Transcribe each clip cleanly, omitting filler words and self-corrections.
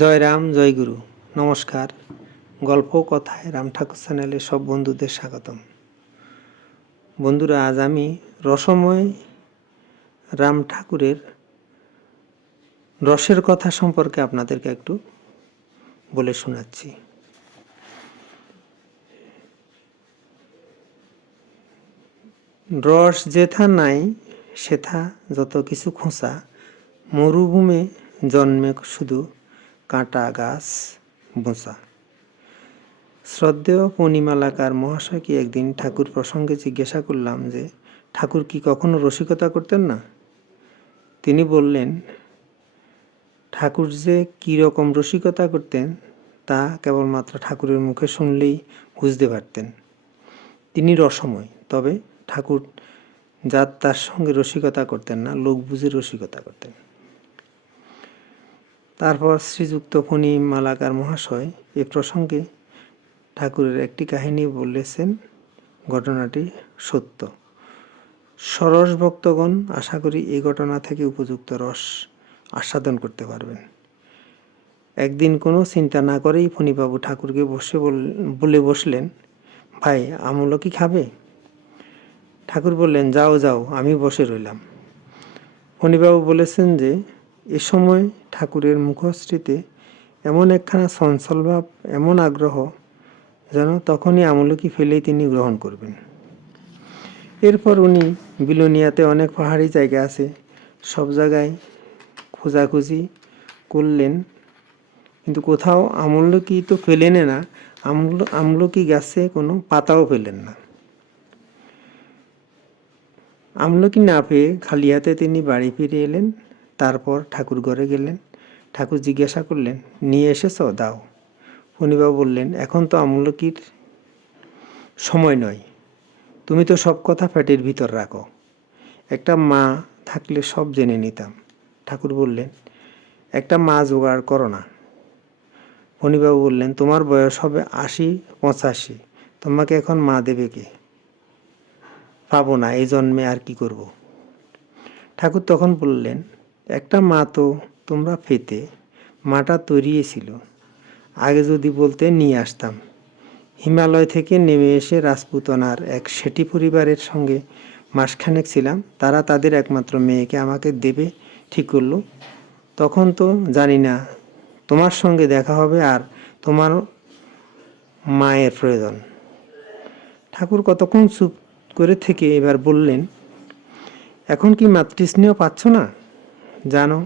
জয় রাম, জয় গুরু। নমস্কার। গল্প কথায় রাম ঠাকুর চ্যানেলে সব বন্ধুদের স্বাগতম। বন্ধুরা, আজ আমি রসময় রাম ঠাকুরের রসের কথা সম্পর্কে আপনাদেরকে একটু বলে শোনাচ্ছি। রস যেথা নাই সেথা যত কিছু খোঁচা, মরুভূমে জন্মে শুধু কাঁটা গাছ বোঁচা। শ্রদ্ধেয় পূর্ণিমালাকার মহাশয়কে একদিন ঠাকুর প্রসঙ্গে জিজ্ঞাসা করলাম যে ঠাকুর কি কখনো রসিকতা করতেন না? তিনি বললেন, ঠাকুর যে কীরকম রসিকতা করতেন তা কেবলমাত্র ঠাকুরের মুখে শুনলেই বুঝতে পারতেন। তিনি রসময়, তবে ঠাকুর যার তার সঙ্গে রসিকতা করতেন না, লোক বুঝে রসিকতা করতেন। তারপর শ্রীযুক্ত পূর্ণিমালাকার মহাশয় এ প্রসঙ্গে ঠাকুরের একটি কাহিনী বলেছেন। ঘটনাটি সত্য। সরস ভক্তগণ আশা করি এই ঘটনা থেকে উপযুক্ত রস আস্বাদন করতে পারবেন। একদিন কোনো চিন্তা না করেই ফণিবাবু ঠাকুরকে বলে বসলেন, ভাই আমলকি খাবে? ঠাকুর বললেন, যাও যাও, আমি বসে রইলাম। ফণিবাবু বলেছেন যে এ সময় ঠাকুরের মুখশ্রীতে এমন একখানা চঞ্চল ভাব, এমন আগ্রহ, যেন তখনই আমলকি ফেলেই তিনি গ্রহণ করবেন। এরপর উনি বিলোনিয়াতে অনেক পাহাড়ি জায়গা আছে, সব জায়গায় খোঁজাখুঁজি করলেন, কিন্তু কোথাও আমলকি তো ফেলেন না, আমলকি গাছে কোনো পাতাও ফেলেন না। আমলকি না পেয়ে খালি হাতে তিনি বাড়ি ফিরে এলেন। তারপর ঠাকুর ঘরে গেলেন। ঠাকুর জিজ্ঞাসা করলেন, নিয়ে এসেছ? দাও। ফণিবাবু বললেন, এখন তো আমলকির সময় নয়, তুমি তো সব কথা পেটের ভিতর রাখো। একটা মা থাকলে সব জেনে নিতাম। ঠাকুর বললেন, একটা মা জোগাড় করো না। ফণিবাবু বললেন, তোমার বয়স হবে ৮০-৮৫, তোমাকে এখন মা দেবে কে? পাবো না, এই জন্মে আর কি করব? ঠাকুর তখন বললেন, একটা মা তো তোমরা পেতে, মাটা তৈরিয়েছিল, আগে যদি বলতে নিয়ে আসতাম। হিমালয় থেকে নেমে এসে রাজপুতনার এক শেঠি পরিবারের সঙ্গে মাসখানেক ছিলাম। তারা তাদের একমাত্র মেয়েকে আমাকে দেবে ঠিক করলো। তখন তো জানি না তোমার সঙ্গে দেখা হবে আর তোমার মায়ের প্রয়োজন। ঠাকুর কতক্ষণ চুপ করে থেকে এবার বললেন, এখন কি মাতৃস্নেহ পাচ্ছ না? জানো,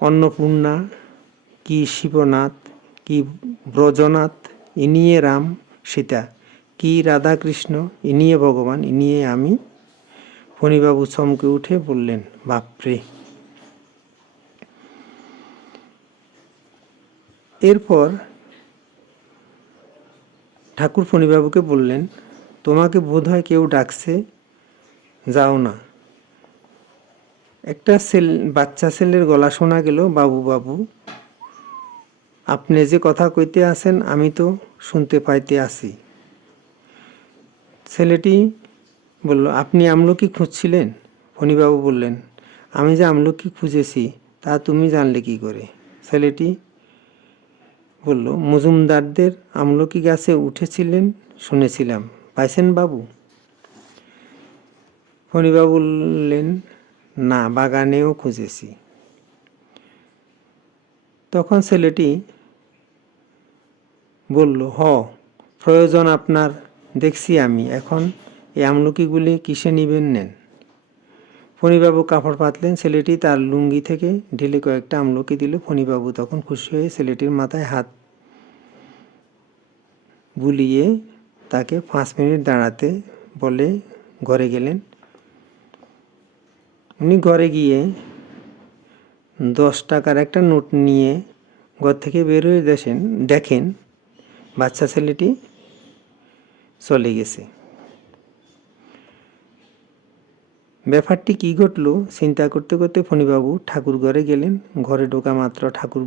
অন্নপূর্ণা কি শিবনাথ, কি ব্রজনাথ, ইনিয়ে রাম সীতা, কি রাধাকৃষ্ণ, ইনিয়ে ভগবান, ইনিয়ে আমি। ফণিবাবু চমকে উঠে বললেন, বাপরে। এরপর ঠাকুর ফণিবাবুকে বললেন, তোমাকে বোধহয় কেউ ডাকছে, যাও না। একটা বাচ্চা ছেলের গলা শোনা গেল, বাবু বাবু, আপনি যে কথা কইতে আছেন আমি তো শুনতে পাইতে আছি। ছেলেটি বলল, আপনি আমলকি খুঁজছিলেন? ফণিবাবু বললেন, আমি যে আমলকি খুঁজেছি তা তুমি জানলে কি করে? ছেলেটি বলল, মজুমদারদের আমলকি গাছে উঠেছিলেন শুনেছিলাম, পাইছেন বাবু? ফণিবাবু বললেন, না, বাগানেও খুঁজেছি। তখন ছেলেটি বলল, প্রয়োজন আপনার দেখছি আমি, এখন এই আমলকিগুলি কিসে নিবেন নেন। ফণিবাবু কাপড় পাতলেন। ছেলেটি তার লুঙ্গি থেকে ঢেলে কয়েকটা আমলকি দিল। ফণিবাবু তখন খুশি হয়ে ছেলেটির মাথায় হাত বুলিয়ে তাকে 5 মিনিট দাঁড়াতে বলে ঘরে গেলেন। উনি ঘরে গিয়ে 10 টাকার একটা নোট নিয়ে ঘর থেকে বের হয়ে দেখেন বাচ্চা ছেলেটি চলে গেছে। ব্যাপারটি কি ঘটল চিন্তা করতে করতে ফণিবাবু ঠাকুর ঘরে গেলেন। ঘরে ঢোকা মাত্র ঠাকুর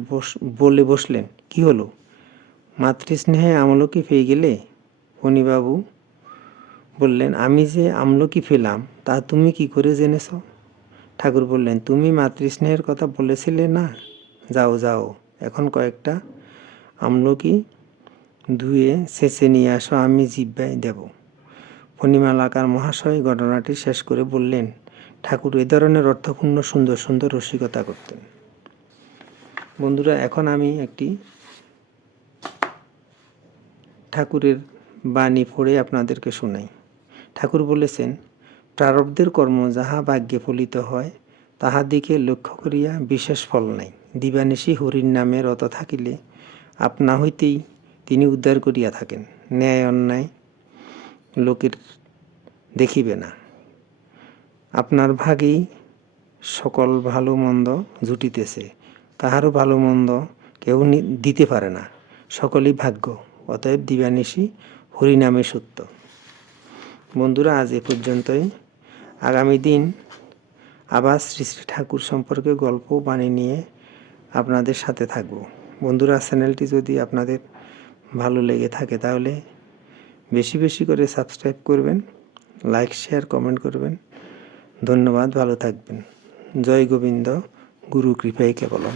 বলে বসলেন, কি হলো? মাতৃস্নেহে আমলকি পেয়ে গেলে? ফণিবাবু বললেন, আমি যে আমলকি পেলাম তা তুমি কি করে জেনেছ? ঠাকুর বললেন, তুমি মাতৃস্নেহের কথা বলেছিলে না, যাও যাও, এখন কয়েকটা আমলকি ধুয়ে ছেঁচে নিয়ে আসো, আমি জিহ্বায় দেব। ফণিমালাকার মহাশয় ঘটনাটি শেষ করে বললেন, ঠাকুর এ ধরনের অর্থপূর্ণ সুন্দর সুন্দর রসিকতা করতেন। বন্ধুরা, এখন আমি একটি ঠাকুরের বাণী পড়ে আপনাদেরকে শোনাই। ঠাকুর বলেছেন, প্রারব্ধের কর্ম যাহা ভাগ্যে ফলিত হয়, তাহা দিকে লক্ষ্য করিয়া বিশেষ ফল নাই। দিবানিশি হরির নামে রত থাকিলে আপনা হইতেই তিনি উদ্ধার করিয়া থাকেন। ন্যায় অন্যায় লোকের দেখিবে না, আপনার ভাগেই সকল ভালো মন্দ জুটিতেছে, কাহারও ভালো মন্দ কেউ দিতে পারে না, সকলই ভাগ্য। অতএব দিবানিশি হরিনামে সত্য। বন্ধুরা, আজ এ পর্যন্তই। আগামী দিন আবার শ্রী শ্রী ঠাকুর সম্পর্কে গল্প বাণী নিয়ে আপনাদের সাথে থাকব। বন্ধুরা, চ্যানেলটি যদি আপনাদের ভালো লেগে থাকে তাহলে বেশি বেশি করে সাবস্ক্রাইব করবেন, লাইক শেয়ার কমেন্ট করবেন। ধন্যবাদ, ভালো থাকবেন। জয় গোবিন্দ, গুরু কৃপাই কেবলম।